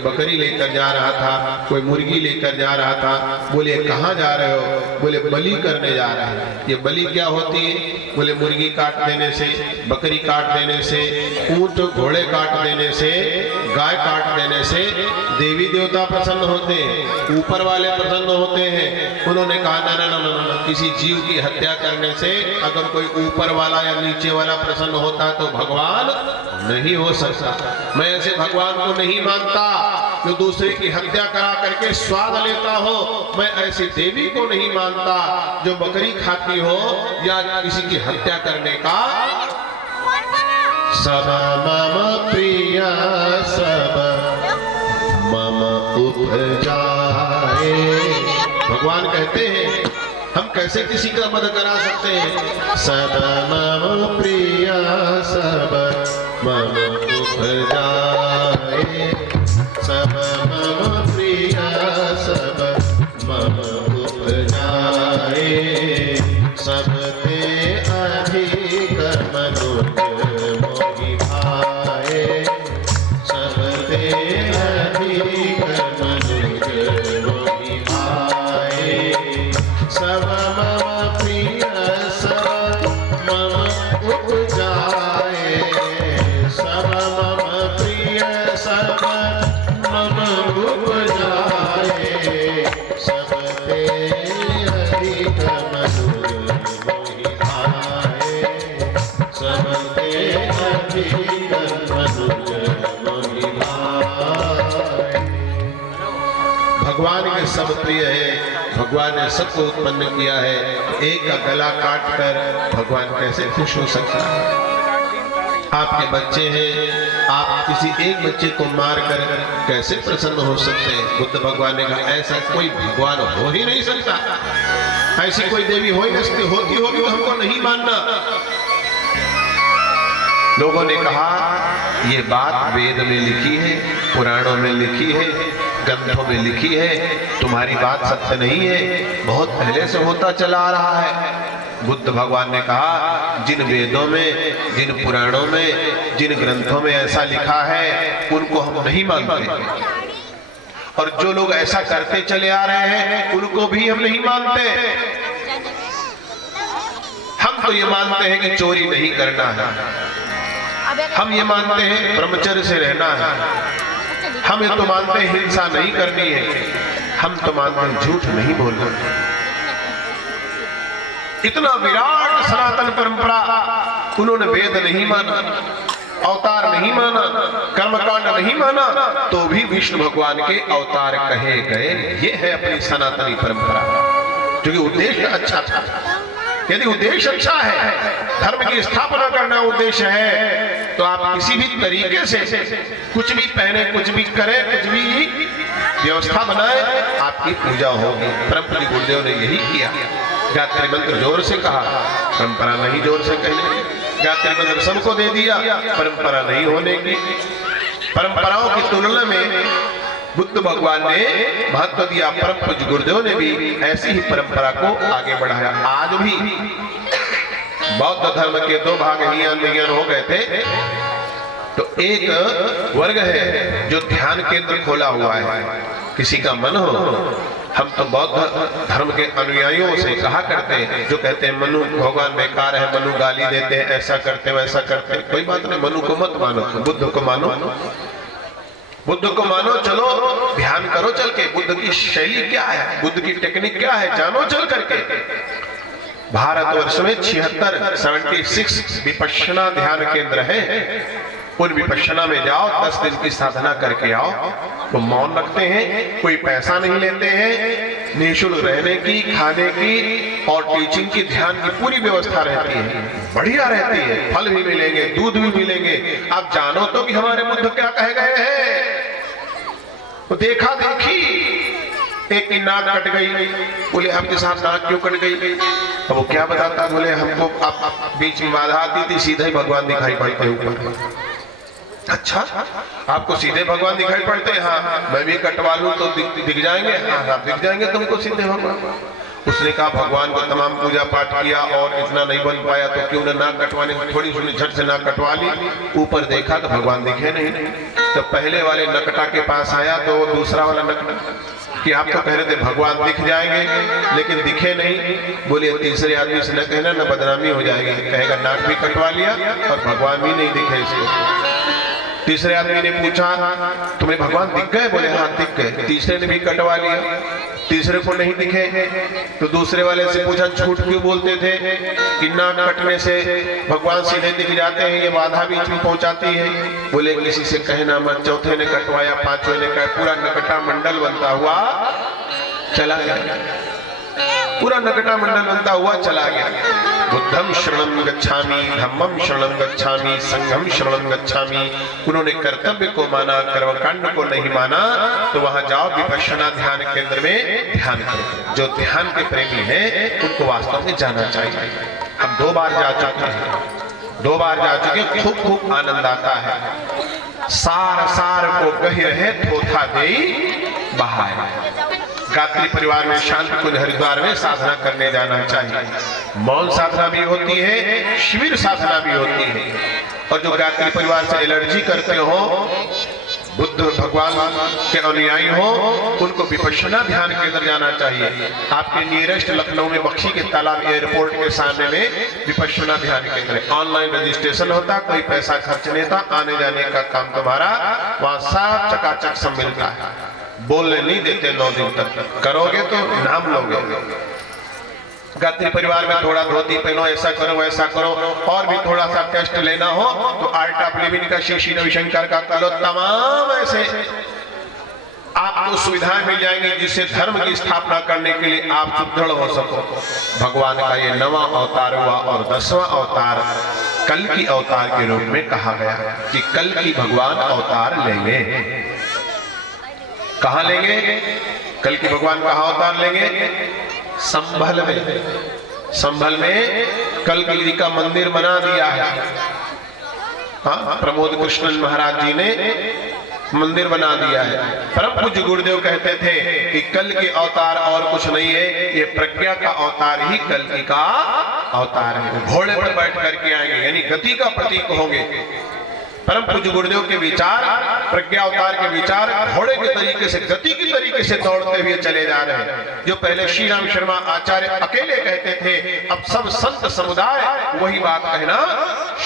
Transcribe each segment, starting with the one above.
बकरी लेकर जा रहा था, कोई मुर्गी लेकर जा रहा था। बोले कहाँ जा रहे हो? बोले बलि करने जा रहे हैं। ये बलि क्या होती है? बोले मुर्गी काट देने से, बकरी काट देने से, ऊंट घोड़े काट देने से, गाय काट देने से देवी देवता प्रसन्न होते हैं, ऊपर वाले प्रसन्न होते हैं। उन्होंने कहा ना ना ना ना ना, किसी जीव की हत्या करने से अगर कोई ऊपर वाला या नीचे वाला प्रसन्न होता तो भगवान नहीं हो सकता। मैं ऐसे भगवान को नहीं मानता जो दूसरे की हत्या करा करके स्वाद लेता हो। मैं ऐसी देवी को नहीं मानता जो बकरी खाती हो या किसी की हत्या करने का। सब मम प्रिय सब मम उपजाए। भगवान कहते हैं हम कैसे किसी का वध करा सकते हैं? सब मम प्रिय सब मम उपजाए, सब मम प्रिय सब मम उपजाए, सबते अधिक मनुज मोहि भाए, सबते अधिक मनुज मोहि भाए, सब मम प्रिय सब मम उपजाए, सब मम प्रिय सब मम उपजाए, सबते अधिक मनुज मोहि भाए, सबते अधिक मनुज मोहि भाए। भगवान के सब प्रिय है, भगवान ने सबको उत्पन्न किया है। एक का गला काट कर भगवान कैसे खुश हो सकता है? आपके बच्चे हैं, आप किसी एक बच्चे को मार कर कैसे प्रसन्न हो सकते हैं? बुद्ध भगवान ने कहा ऐसा कोई भगवान हो ही नहीं सकता, ऐसी कोई देवी हो ही नहीं सकती, होती होगी तो हमको नहीं मानना। लोगों ने कहा ये बात वेद में लिखी है, पुराणों में लिखी है, ग्रंथों में लिखी है, तुम्हारी बात सत्य नहीं है, बहुत पहले से होता चला आ रहा है। बुद्ध भगवान ने कहा जिन वेदों में, जिन पुराणों में, जिन ग्रंथों में ऐसा लिखा है उनको हम नहीं मानते, और जो लोग ऐसा करते चले आ रहे हैं उनको भी हम नहीं मानते। हम तो ये मानते हैं कि चोरी नहीं करना है, हम ये मानते हैं ब्रह्मचर्य से रहना है, हम ये तो मानते हैं हिंसा नहीं करनी है, हम तो मानते हैं झूठ नहीं बोलना। इतना विराट सनातन परंपरा, उन्होंने वेद नहीं माना, अवतार नहीं माना, कर्मकांड नहीं माना, तो भी विष्णु भगवान के अवतार कहे गए। ये है अपनी सनातनी परंपरा, क्योंकि उद्देश्य अच्छा था। यदि उद्देश्य अच्छा है, धर्म की स्थापना करना उद्देश्य है, तो आप किसी भी तरीके से कुछ भी पहने, कुछ भी करें, कुछ भी व्यवस्था बनाए, आपकी पूजा होगी। परमपूज्य गुरुदेव ने यही किया। गायत्री मंत्र जोर से कहा, परंपरा नहीं जोर से कहने। गायत्री मंत्र सबको दे दिया, परंपरा नहीं होने की। परंपराओं की तुलना में बुद्ध भगवान ने महत्व दिया। परमपूज्य गुरुदेव ने भी ऐसी ही परंपरा को आगे बढ़ाया। आज भी बौद्ध धर्म के दो भाग हियान हो गए थे, तो एक वर्ग है जो ध्यान केंद्र खोला हुआ है। किसी का मन हो, हम तो बौद्ध धर्म के अनुयायियों से कहा करते हैं, जो कहते हैं मनु भगवान बेकार है, मनु गाली देते हैं, ऐसा करते हैं, वैसा करते हैं। कोई बात नहीं, मनु को मत मानो, बुद्ध को मानो, बुद्ध को मानो। चलो ध्यान करो चल के, बुद्ध की शैली क्या है, बुद्ध की टेक्निक क्या है, जानो चल करके। भारतवर्ष में 76 विपश्यना ध्यान केंद्र है। उन विपश्यना में जाओ, 10 दिन की साधना करके आओ। वो मौन रखते हैं, कोई पैसा नहीं लेते हैं, निःशुल्क रहने की, खाने की और टीचिंग की, ध्यान की पूरी व्यवस्था रहती है, बढ़िया रहती है। फल भी मिलेंगे, दूध भी मिलेंगे। आप जानो तो कि हमारे बुद्ध क्या कह गए हैं। तो देखा देखी, एक की नाक कट गई, बोले आपके साथ नाक क्यों कट गई? अब वो क्या बताता, बोले हमको आप बीच में बाधा आती थी, सीधे भगवान दिखाई पड़ते ऊपर। अच्छा, आपको सीधे भगवान दिखाई पड़ते हैं? हाँ, मैं भी कटवा लूं तो दिख जाएंगे? हाँ, आप दिख जाएंगे तुमको सीधे भगवान। उसने कहा भगवान को तमाम पूजा पाठ किया और इतना नहीं बन पाया तो क्यों ना नाक कटवाने, थोड़ी सुनी झट से नाक कटवा ली। ऊपर देखा तो भगवान दिखे नहीं। तो पहले वाले नकटा के पास आया तो दूसरा वाला नकटा कि आप तो कह रहे थे भगवान दिख जाएंगे लेकिन दिखे नहीं। बोले तीसरे आदमी से न कहना न बदनामी हो जाएगी, कहेगा नाक भी कटवा लिया और भगवान भी नहीं दिखे इसको। तीसरे आदमी ने पूछा तुम्हें भगवान दिख गए? बोले हाँ दिख गए। तीसरे ने भी कटवा लिया, तीसरे को नहीं दिखे। तो दूसरे वाले से पूछा झूठ क्यों बोलते थे कि नाक कटने से भगवान सीधे दिख जाते हैं, ये बाधा बीच में पहुंचाती है। बोले किसी से कहना मत। चौथे ने कटवाया, पांचवें ने कहा, पूरा नकटा मंडल बनता हुआ चला गया, पूरा नकटा मंडल बनता हुआ चला गया। बुद्धम शरणं गच्छामि, धम्मम शरणं गच्छामि, संघम शरणं गच्छामि। उन्होंने कर्तव्य को माना, कर्मकांड को नहीं माना। तो वहां जाओ, विपश्यना ध्यान केंद्र में ध्यान करो। जो ध्यान के प्रेमी हैं उनको वास्तव में जाना चाहिए। हम 2 बार जा चुके हैं, 2 बार जा चुके, खूब खूब आनंद आता है। सार सार को गही रहे थोथा देई बहाए। गायत्री परिवार में शांति कुंज हरिद्वार में साधना करने जाना चाहिए। मौन साधना भी होती है, शिविर साधना भी होती है। और जो गायत्री परिवार से एलर्जी करते हो, बुद्ध भगवान के अनुयायी हो, उनको विपश्यना ध्यान केंद्र जाना चाहिए। आपके नियरेस्ट लखनऊ में बख्शी के तालाब एयरपोर्ट के सामने में विपश्यना ध्यान केंद्र है। ऑनलाइन रजिस्ट्रेशन होता, कोई पैसा खर्च नहीं था, आने जाने का काम तुम्हारा। वहां सब चकाचक सब मिलता है, बोलने नहीं देते 9 दिन तक। करोगे तो नाम लोगे। गायत्री परिवार में थोड़ा धोती पहनो, ऐसा करो वैसा करो। और भी थोड़ा सा टेस्ट लेना हो तो आर्ट ऑफ लिविंग का श्री रविशंकर का करो। तमाम ऐसे आपको सुविधाएं मिल जाएंगी जिससे धर्म की स्थापना करने के लिए आप सुदृढ़ हो सको। भगवान का ये 9वां अवतार हुआ और 10वां अवतार कल की अवतार के रूप में कहा गया कि कल की भगवान अवतार लेंगे। कहां लेंगे? कल की भगवान कहां अवतार लेंगे? संभल में। संभल में कल की जी का मंदिर बना दिया है। हाँ, प्रमोद कृष्णन महाराज जी ने मंदिर बना दिया है। परम पूज्य गुरुदेव कहते थे कि कल के अवतार और कुछ नहीं है, ये प्रज्ञा का अवतार ही कल की का अवतार है। घोड़े पर बैठ करके आएंगे, यानी गति का प्रतीक होंगे। परम पूज्य गुरुदेव के विचार, प्रज्ञा अवतार के विचार घोड़े के तरीके से, गति के तरीके से दौड़ते हुए चले जा रहे हैं। जो पहले श्री राम शर्मा आचार्य अकेले कहते थे, अब सब संत समुदाय वही बात कहना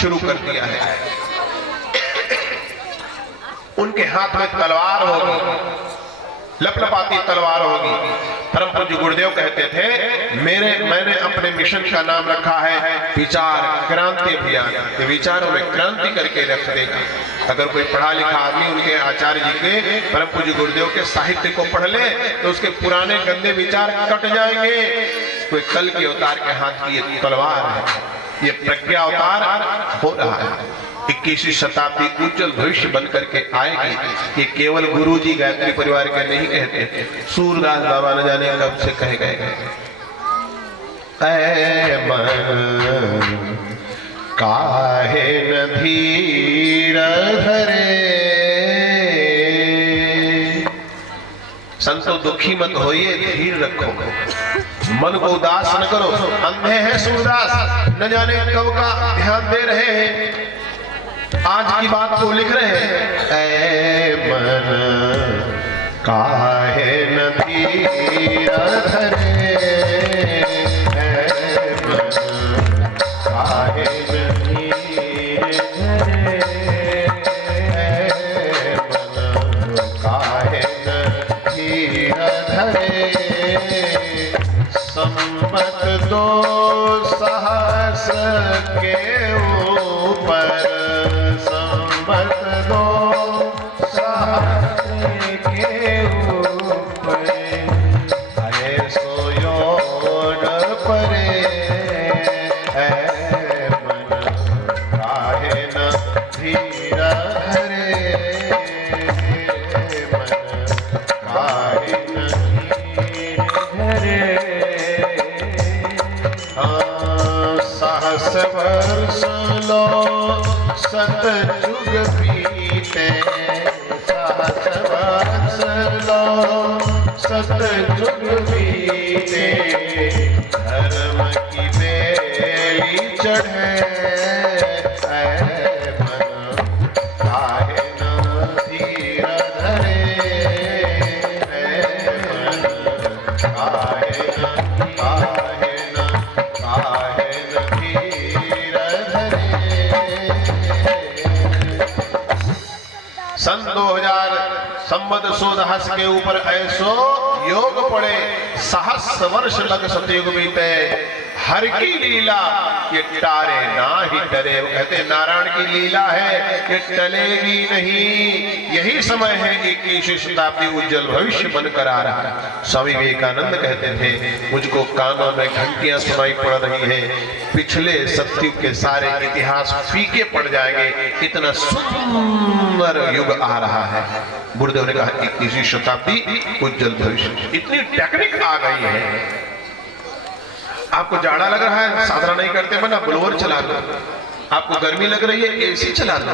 शुरू कर दिया है। उनके हाथ में तलवार होगी, लपलपाती तलवार होगी। परम पूज्य गुरुदेव कहते थे, मैंने अपने मिशन का नाम रखा है विचार क्रांति अभियान। ये विचारों में क्रांति करके रख देगा। अगर कोई पढ़ा लिखा आदमी उनके आचार्य जी के, परम पूज्य गुरुदेव के साहित्य को पढ़ ले तो उसके पुराने गंदे विचार कट जाएंगे। कोई कल के अवतार के हाथ की ये तलवार है, ये प्रज्ञा अवतार हो रहा है। 21वीं शताब्दी उज्जवल भविष्य बन करके आएगी। ये केवल गुरुजी गायत्री परिवार के नहीं कहते, सूरदास बाबा न जाने कब से कह गए। ऐ मन काहे न धीर धरे, संतो दुखी मत होइए, धीर रखो, मन को उदास न करो। अंधे हैं सूरदास, न जाने कब का ध्यान दे रहे हैं, आज की बात को लिख रहे हैं। ऐ मन काहे न धीर धरे, ऐ मन काहे न धीर धरे, ऐ मन काहे न धीर धरे। संबत 2 सहस्र के ऊपर, संबत 2 सहस्र के ऊपर, आए सो योग परे। ऐ मन काहे न धीर धरे, मन काहे न धीर धरे। सहस वर्ष लो सतयुग बीते, सहस वर्ष लो सतयुग बीते धर्म की बेली चढ़े ऐ मन काहे न धीर धरे ऐ मन काहे न धीर धरे। सन 2000 संवत सोदहस के ऊपर ऐसो योग पड़े, सहस्र वर्ष लग सतयुग बीते, हर की लीला ये टारे ना ही टरे। वो कहते नारायण की लीला है ये टलेगी नहीं। यही समय है 21वीं शताब्दी उज्जवल भविष्य बनकर आ रहा है। स्वामी विवेकानंद कहते थे मुझको कानों में घंटियां सुनाई पड़ रही हैं, पिछले सतयुग के सारे इतिहास फीके पड़ जाएंगे, इतना सुंदर युग आ रहा है। गुरुदेव ने कहा 21वीं शताब्दी उज्जवल भविष्य। इतनी टेक्निक आ गई है। आपको जाड़ा लग रहा है, साधना नहीं करते बना ब्लोअर चला लो। आपको गर्मी लग रही है, एसी चला लो।